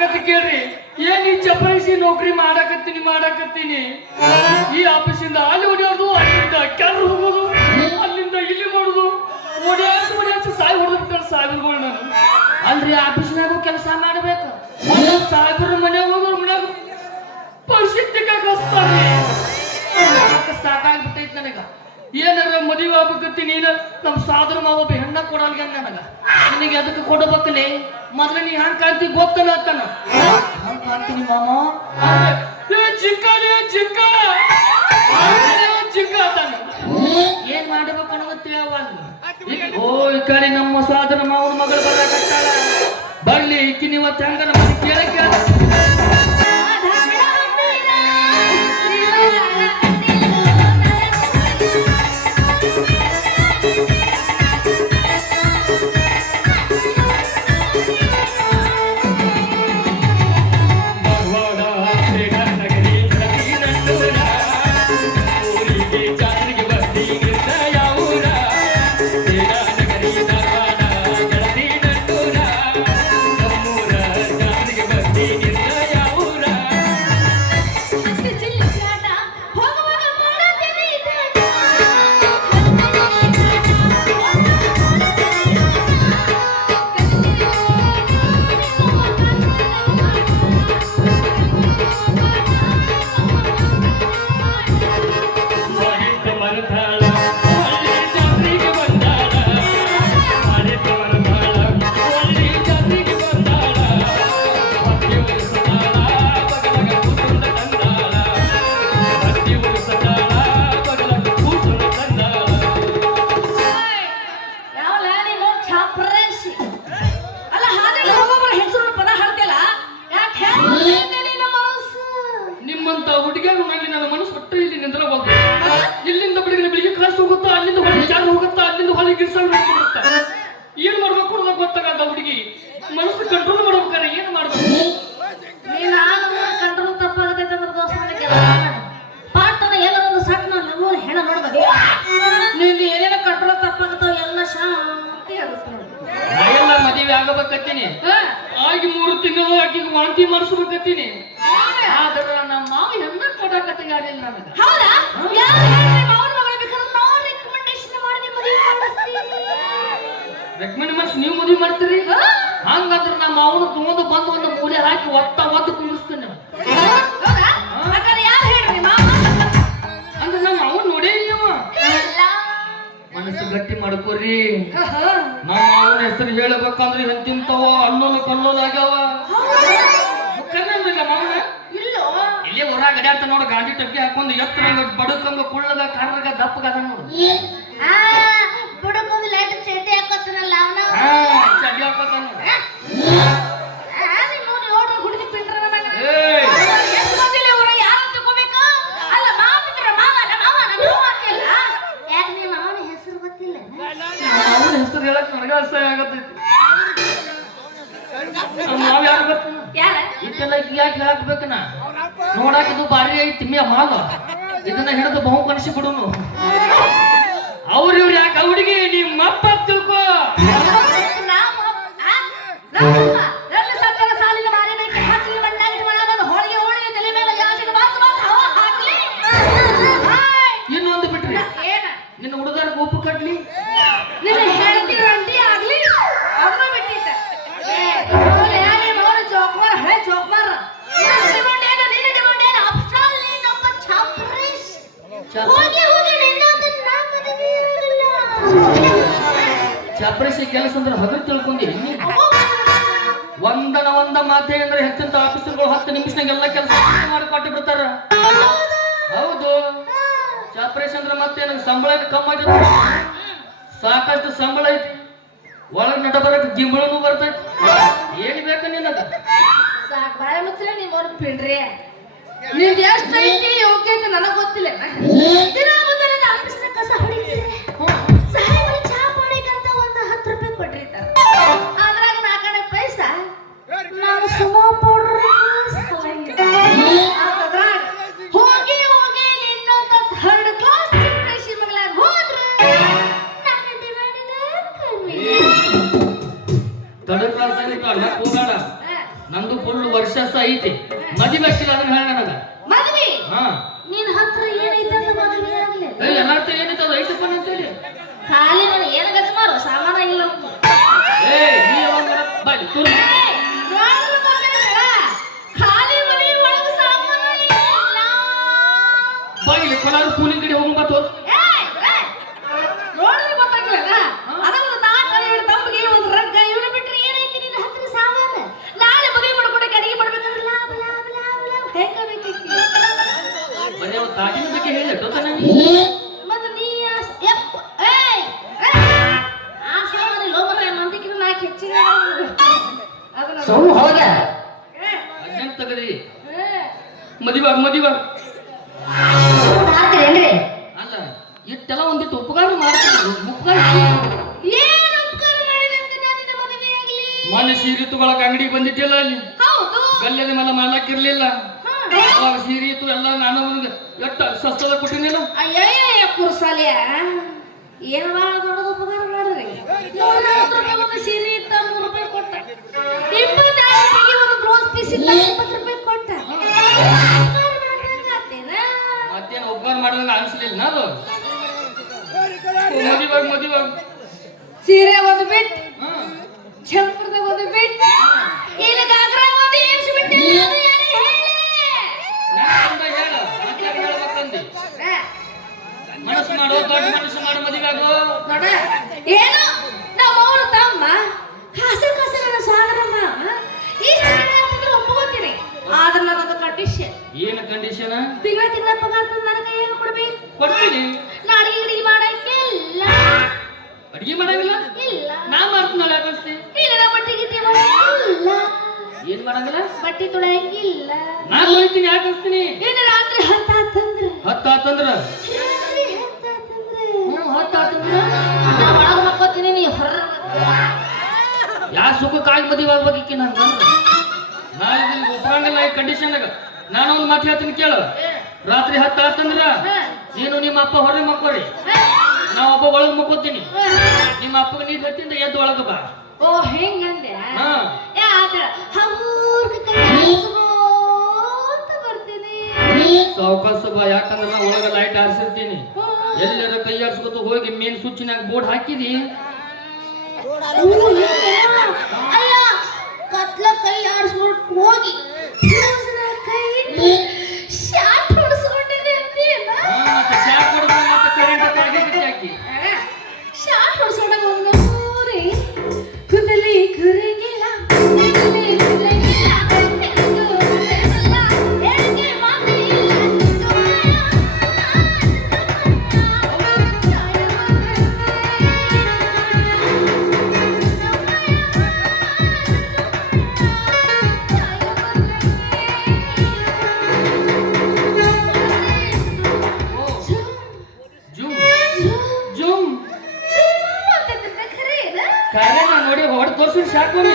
ಕತೆ ಕೇಳ್ರಿ. ಏನ್ ಈ ಚಪರಿಸಿ ನೌಕರಿ ಮಾಡಾಕತ್ತೀನಿ ಈ ಆಫೀಸಿಂದ ಅಲ್ಲಿ ಹೊಡೆಯೋದು, ಅಲ್ಲಿಂದ ಕೆಳಗೆ ಹೋಗೋದು, ಅಲ್ಲಿಂದ ಇಲ್ಲಿ ಮಾಡೋದು, ಓಡಿಯಾಸಿ ಸಾಯಿ ಹೊಡೆದು ಬಿಟ್ಟಾರ ಸಾವಿರಗಳು. ನಾನು ಅಲ್ರಿ ಆಫೀಸ್ನಾಗೂ ಕೆಲಸ ಮಾಡ್ಬೇಕು, ಸಾವಿರ ಮನೆ ಹೋಗೋರು ಮನ್ಯಾಗ ಪರಿಸ್ಥಿತಿ ಕಳಿಸ್ತಾರೆ. ಸಾಕಾಗ್ಬಿಟ್ಟೈತಿ ನನಗ. ಏನಾರ ಮದುವೆ ಆಗ್ಬೇಕತ್ತಿ ನೀನ ನಮ್ ಸಾಧನ ಮಾವ ಹೆಣ್ಣ ಕೊಡಲ್ಗ ನನಗ. ನಿನಗೆ ಅದಕ್ಕೆ ಕೊಡಬೇಕಲ್ಲಿ ಮೊದ್ಲು ನೀ ಹಂಗ ಕಾಣ್ತಿ ಗೊತ್ತಲ್ಲ ಅತ್ತನ ಹಂಗ ಕಾಣ್ತೀನಿ ಮಾಮ. ಜಿಂಕ ಅತ್ತಾನ. ಏನ್ ಮಾಡ್ಬೇಕು ಅನ್ನೋದು ತಿಳಿಯವಾಗ ಓ ಈ ಕಡೆ ನಮ್ಮ ಸಾಧನ ಮಾವನ ಮಗಳು ಬರಕತ್ತಾಳ. ಬರ್ಲಿ ಈಕಿ ನೀವತ್ತು ಹೆಂಗ ನಮಗೆ ಕೇಳ ಇಲ್ಲಿಂದ ಬೆಳಿಗ್ಗೆ ಕ್ಲಾಸ್ ಹೋಗುತ್ತಾ, ಅಲ್ಲಿಂದ ಹೊಳಿ ಜಾಗ ಹೋಗುತ್ತಾ, ಅಲ್ಲಿಂದ ಹೊಳಿ ಗಿರ್ಸಲ್ ಹೋಗುತ್ತಾ. ಏನ್ ಮಾಡ್ಬೇಕು ಅನ್ನೋದು ಗೊತ್ತಾಗಲ್ಲ ಹುಡುಗಿ. ಮನಸ್ಸು ಕಂಟ್ರೋಲ್ ಮಾಡ್ಬೇಕಾರೆ ಏನ್ ಮಾಡ್ಬೇಕು? ಕಂಟ್ರೋಲ್ ತಪ್ಪಾಗತೈತೆ ಅಂದ್ರೆ ಪಾಠನ ಎಲ್ಲ ಒಂದು ಸಣ್ಣ ಲಘು ಹೆಣ ನೋಡ್ಬೇಕು. ನೀವು ಏನೇನ ಕಂಟ್ರೋಲ್ ತಪ್ಪಾಗತ್ತಾವ ಎಲ್ಲ ಶಾಂತಿ ಆಗುತ್ತೆ. ಎಲ್ಲ ಮದುವೆ ಆಗಬೇಕತ್ತೀನಿ, ಆಗಿ 3 ತಿಂಗಳು ಆಕಿಗೆ ವಾಂತಿ ಮಾಡಿಸ್ಬೇಕತ್ತೀನಿ. ಆದ್ರ ನಮ್ಮ ಮಾವ ಹೆಣ್ಣ ಕೊಡಕತ್ತ ಯಾರಿಲ್ಲ ನನಗ. ಹೌದಾ? ರೆಕಮೆಂಡ್ ಮಾಡಿಸಿ ನೀವು ಮದುವೆ ಮಾಡ್ತೀರಿ? ಹಂಗಂದ್ರ ನಮ್ಮ ಮಾವನ ತಗೊಂಡು ಬಂದು ಒಂದು ಮೂಲೆ ಹಾಕಿ ಒತ್ತು ಕುಂದಿಸ್ತೀನಿ. ಅಂದ್ರೆ ನಮ್ಮ ಮಾವನ್ ನೋಡೇ ಇಲ್ಲವ. ಮನಸ್ಸು ಗಟ್ಟಿ ಮಾಡ್ಕೋರಿ. ನಮ್ಮ ಮಾವನ ಹೆಸರು ಹೇಳಬೇಕಂದ್ರೆ ಎಂತಿಂತವ ಅಲ್ಲೋಲು ಆಗ್ಯಾವ. ಕನ್ನಡಿಲ್ಲ ಮಾವನ ಇಲ್ಲೇ ಊರಾಗ ಅಡ್ಯಾಡ್ತ ನೋಡು, ಗಾಡಿ ಟಪ್ಪಿ ಹಾಕೊಂಡು ಎತ್ತರಂಗ ಬಡಕಂಗ ಕುಳ್ಳಗ ಕರ್ರಗ ದಪ್ಪಗ ಅದ ನೋಡು. ಚಡ್ಡಿ ಹಾಕೋತಾನಲ್ಲ ಚಡ್ಡಿ ಹಾಕೋತಾನ. ಅವನ ಹೆಸರು ಹೇಳಕ್ ನನಗ ಅಸಹ್ಯ ಆಗತ್ತೈತಿ. ನಾವ್ ಯಾರು ಬರ್ತಾನ ಇಟ್ಟೆಲ್ಲ ಯಾಕೆ ಹೇಳಕ್ ಬೇಕನ? ನೋಡಾಕ ಇದು ಬಾರಿ ಐತಿ ಮಾಲ, ಇದನ್ನ ಹಿಡಿದು ಬಹು ಕನಸಿ ಬಿಡುನು. ಅವ್ರಿವ್ರು ಯಾಕೆ ಹುಡುಗಿ ನಿಮ್ಮ ಅಪ್ಪ ತಿಳ್ಕೊ. ಇನ್ನೊಂದು ಬಿಟ್ರಿ ನಿನ್ನ ಹುಡುಗರ ಉಪ್ಪು ಕಟ್ಲಿ, ಚಪ್ರಿಸಿ ಕೆಲಸ ಅಂದ್ರೆ ಹಗರು ತಿಳ್ಕೊಂಡಿ. ಒಂದ ಮಾತೆ ಅಂದ್ರೆ ಹೆಚ್ಚಂತ ಆಫೀಸರ್ಗಳು 10 ನಿಮಿಷನಾಗ ಎಲ್ಲ ಕೆಲಸ ಮಾಡಿಕೊಟ್ಟು ಬಿಡ್ತಾರ. ಹೌದು, ಚಪ್ರೇಶ್ ಅಂದ್ರೆ ಮತ್ತೆ ನನಗೆ ಸಂಬಳ ಕಮ್ಮಿ ಆಗಿರುತ್ತೆ. ಸಾಕಷ್ಟು ಸಂಬಳ ಐತಿ, ಒಳಗೆ ನಟ ಬರಕ್ಕೆ ಗಿಂಬಳನು ಬರ್ತೈತಿ. ಏನ್ ಬೇಕ ನಿನ್ನದ? ಸಾಕ್ ಬಾಳೆ ಮುಚ್ಚಲೆ ನೀವು ಅವ್ರ ಬಿಡ್ರಿ. ನೀವ್ ಎಷ್ಟು ಐತಿ ಯೋಗ್ಯತೆ ನನಗೆ ಗೊತ್ತಿಲ್ಲ. ದಿನ ಮುಂದೆ ಆಫೀಸ್ನ ಕಸ ಹೊಡಿತೀರಿ, ಸಾಹೇಬ್ರು ಚಾ ಮಾಡಿಕಂತ ಒಂದು 10 ರೂಪಾಯಿ ಕೊಟ್ಟಿರ್ತಾರೆ. ಅದ್ರಾಗ 4 ಪೈಸಾ ನಾನು ಸುಮಾ ಪೌಡ್ರ್ ಹೋಗಿ ನಿನ್ನೊಂದು 3rd ಕ್ಲಾಸ್ ಚಿತ್ರೇಶಿ ಮಗಳಾಗ ಹೋದ್ರೆ ನನ್ನ ಡಿಮ್ಯಾಂಡ್ ಕಮ್ಮಿ. 3rd ಕ್ಲಾಸ್ ಹೋಗಾಡ ನಂದು ಫುಲ್ ಐತಿ ಮದಿ ಬೇಕಿಲ್ಲ ಅದನ್ನ ಹೇಳ ನನಗ ಮದ್ವಿ ಹಾ ನಿನ್ ಹತ್ರ ಏನೈತೆ ಅಂತ ಮದ್ವಿ ಆಗ್ಲಿ ಎಲ್ಲ ಏನೈತೆ ಅದು ಐತಪ್ಪ ಅಂತೇಳಿ ಖಾಲಿ ನನಗೆ ಏನು ಗಚ್ಚ ಮಾರು ಸಾಮಾನ ಇಲ್ಲ ಏ ನೀ ಯಾವಾಗ ಬಾಯ್ ತೋರ್ ಖಾಲಿ ಮನೆ ಒಳಗೆ ಸಾಮಾನ ಇಲ್ಲ ಬಾಗಿಲು ಕೊಲಾರು ಪೂಲಿನ ಕಡೆ ಹೋಗಂಬ ತೋರ್ ನೋಡ್ರಿ ಗೊತ್ತಾಗ್ಲಿಲ್ಲ ಅದ ಒಂದು ನಾಲ್ಕು ಎರಡು ತಮ್ಮಿಗೆ ಒಂದು ರಗ್ಗ ಇವನು ಬಿಟ್ರೆ ಏನೈತಿ ನಿನ್ನ ಹತ್ರ ಸಾಮಾನು ನಾಳೆ ಮದುವೆ ಮಾಡ್ಕೊಡಕ್ಕೆ ಅಡಿಗೆ ಮಾಡ್ಬೇಕಂದ್ರೆ ಲಾಭ ಲಾಭ ಲಾಭ ಲಾಭ ಹೆಂಗ ಬೇಕೈತಿ ಬರೀ ಅವ್ರು ತಾಜಿನ ಬಗ್ಗೆ ಹೇಳಿ ಮತ್ತೆ ನೀ ಯಪ್ಪ ಏಯ್ ಆ ಸಾಮಾನು ಲೋಮರ ಮಂದಿಕಿನ ನಾಲ್ಕು ಹೆಚ್ಚಿಗೆ ಅದನ್ನ ಸೌ ಹೋಗ ಅಜ್ಞಾನ ತಗದಿ ಮದಿವಾಗ ಮಾಡ್ತೀರೇನ್ರಿ ಅಲ್ಲ ಇಟ್ಟೆಲ್ಲ ಒಂದಿಟ್ಟು ಉಪಕಾರ ಮಾಡ್ತಾರೆ ಮುಪ್ಕಾರ ಏನು ಉಪಕಾರ ಮಾಡಿದಂತ ನನ್ನ ಮದುವೆ ಆಗಲಿ ಮೊನ್ನೆ ಸೀರೆ ತಗೊಳಕ್ ಅಂಗಡಿಗೆ ಬಂದಿದ್ದಿಲ್ಲ ಅಲ್ಲಿ ಹೌದು ಗಲ್ಲದ ಮೇಲೆ ಮಾಡ್ಲಾಕಿರ್ಲಿಲ್ಲ ಅವಾಗ ಸೀರೆ ಇತ್ತು ಎಲ್ಲ ನಾನು ಅವನಿಗೆ ಎಟ್ಟ ಸಸ್ತದ ಕೊಟ್ಟಿನಿಲ್ಲ ಅಯ್ಯಯ್ಯ ಕುರ್ಸಾಲಿಯ ಏನು ಭಾಳ ದೊಡ್ಡದು ಉಪಕಾರ ಮಾಡ್ರಿ 140 ರೂಪಾಯಿ ಒಂದು ಸೀರೆ ಇತ್ತ 100 ರೂಪಾಯಿ ಕೊಟ್ಟ 22 ರೂಪಾಯಿಗೆ ಒಂದು ಬ್ಲೌಸ್ ಪೀಸ್ ಇತ್ತ 20 ರೂಪಾಯಿ ಕೊಟ್ಟ ಮತ್ತೇನು ಉಪಕಾರ ಮಾಡಿದಂಗ ಅನ್ಸ್ಲಿಲ್ಲ ಅದು ಮದಿವಾಗ ಸೀರೆ ಒಂದು ಬಿಟ್ ಚಂಪರದ ಒಂದು ಬಿಟ್ ಇಲ್ಲಿ ಗಾಗ್ರಾ ಒಂದು ಏನ್ಸ್ ಬಿಟ್ಟಿಲ್ಲ ಅದು ಯಾರು ಹೇಳಿ ಹೇಳ ಮತ್ತೆ ಹೇಳ್ಬೇಕಂದಿ ಮನಸ್ಸು ಮಾಡೋ ದೊಡ್ಡ ಮನಸ್ಸು ಮಾಡೋ ಮದಿವಾಗು ನೋಡ ಏನು ನಮ್ಮ ಅವನು ತಮ್ಮ ಹಸಿರ ಸಾಗರ ಇಷ್ಟು ಒಪ್ಕೋತೀನಿ ಆದ್ರೆ ನನ್ನದು ಕಂಡೀಷನ್ ಏನು ಕಂಡೀಷನ್ ತಿಂಗಳ ಪಗಾರ ತಂದು ನನ್ನ ಕೈಯಾಗ ಕೊಡ್ಬೇಕು ಕೊಡ್ತೀನಿ ನಾ ಅಡಿಗೆ ಮಾಡಂಗಿಲ್ಲ ಅಡಿಗೆ ಮಾಡಂಗಿಲ್ಲ ಇಲ್ಲ ನಾ ಮಾಡ್ತೀನಲ್ಲ ಯಾಕಸ್ತಿ ಇಲ್ಲ ನಾ ಬಟ್ಟೆ ಗಿಟ್ಟಿ ಮಾಡಂಗಿಲ್ಲ ಏನ್ ಮಾಡಂಗಿಲ್ಲ ಬಟ್ಟೆ ತೊಳೆಯಂಗಿಲ್ಲ ನಾ ಹೋಗ್ತೀನಿ ಯಾಕಸ್ತೀನಿ ಇನ್ನು ರಾತ್ರಿ ಹತ್ತಾತಂದ್ರೆ ಹತ್ತಾತಂದ್ರ ನಾ ಒಳಗೆ ಮಕ್ಕೋತೀನಿ ನೀ ಹೊರ ಯಾ ಸುಖಕ್ಕಾಗಿ ಮದುವೆ ನಂಗೆ ನಾ ಇದನ್ನ ಒಪ್ಪಂಗಿಲ್ಲ ಈ ಕಂಡೀಷನ್ಗ ನಾನು ಒಂದು ಮಾತು ಹೇಳ್ತೀನಿ ಕೇಳು ರಾತ್ರಿ 10 ಆತಂದ್ರ ನೀನು ನಿಮ್ಮ ಅಪ್ಪ ಹೊರಗೆ ಮಕ್ಕೋರಿ ನಾ ಒಬ್ಬ ಒಳಗೆ ಮಕ್ಕೋತೀನಿ ನಿಮ್ಮ ಅಪ್ಪಗೆ ನೀರು ಹತ್ತಿಂದ ಎದ್ದು ಒಳಗೆ ಬಾ ಓ ಹೆಂಗಂದೆ ಹಾ ಆದ್ರ ಹೌರ್ಗ ಕೈ ಅಂತ ಬರ್ತೀನಿ ಸಾವಕಾಶ ಬಾ ಯಾಕಂದ್ರೆ ನಾ ಒಳಗೆ ಲೈಟ್ ಆರಿಸಿರ್ತೀನಿ ಎಲ್ಲರ ಕೈ ಆರಿಸ್ಕೊತ ಹೋಗಿ ಮೇನ್ ಸ್ವಿಚ್ನಾಗ ಬೋರ್ಡ್ ಹಾಕಿದಿ ಅಲ್ಲ ಕತ್ಲ ಕೈ ಆಡಿಸ್ಕೊಂಡು ಹೋಗಿ ಕೈ ಇಟ್ಟು ಶಾಟ್ ಹೊಡಿಸ್ಕೊಂಡಿದೆ ಅಂತೀಯಲ್ಲ ಶಾಕ್ ಹೊಡೆದು ಮತ್ತೆ ಕರೆಂಟ್ ಕರಗಿ ಹಾಕಿ ಶಾಟ್ ಹೊಡಿಸ್ಕೊಂಡಾಗ ಒಂದು ಮೂರಿ ಕುದಲಿ ಕರಗಿಲ್ಲ ಕುದಲಿ ಕರಗಿಲ್ಲ ಹೇಗೆ ಮಾತಿಲ್ಲ ಕರೆ ನಾ ನೋಡಿ ಹೊಡೆ ತೋರ್ಸಿ ಶಾಕ್ ಹೋಗಿ